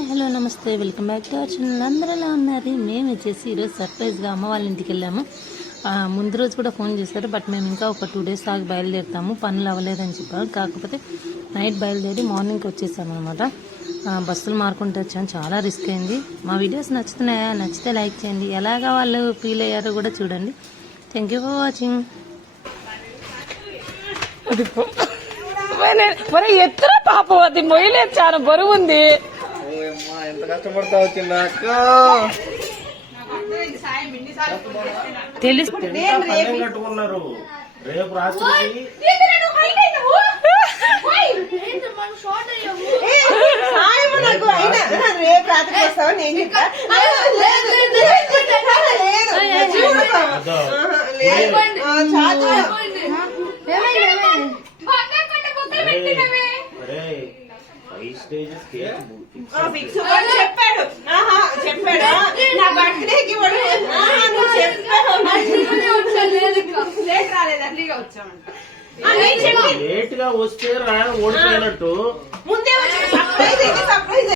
Hi hello నమస్తే welcome back to our channel. అందరూ ఎలా ఉన్నారు? మేము వచ్చేసి ఈరోజు సర్ప్రైజ్గా అమ్మ వాళ్ళ ఇంటికి వెళ్ళాము. ముందు రోజు కూడా ఫోన్ చేశారు, బట్ మేము ఇంకా ఒక 2 days ఆగి బయలుదేరుతాము, పనులు అవ్వలేదని చెప్పారు. కాకపోతే నైట్ బయలుదేరి మార్నింగ్కి వచ్చేసాము అనమాట. బస్సులు మారుకుంటూ వచ్చాము, చాలా రిస్క్ అయింది. మా వీడియోస్ నచ్చుతున్నాయా? నచ్చితే లైక్ చేయండి. ఎలాగా వాళ్ళు ఫీల్ అయ్యారో కూడా చూడండి. Thank you for watching. ఎత్తురా పాపం, అది మొయ్యలేదు, చాలా బరువు ఉంది. ఎంత కష్టపడతావు తెలుసు కట్టుకున్నారు. రేపు రాత్రి వస్తావా? నేను చెప్పా చెప్పాడు నా బర్త్డేకి లేట్ గా వస్తే ఓడిపోయినట్టు ముందే సర్ప్రైజ్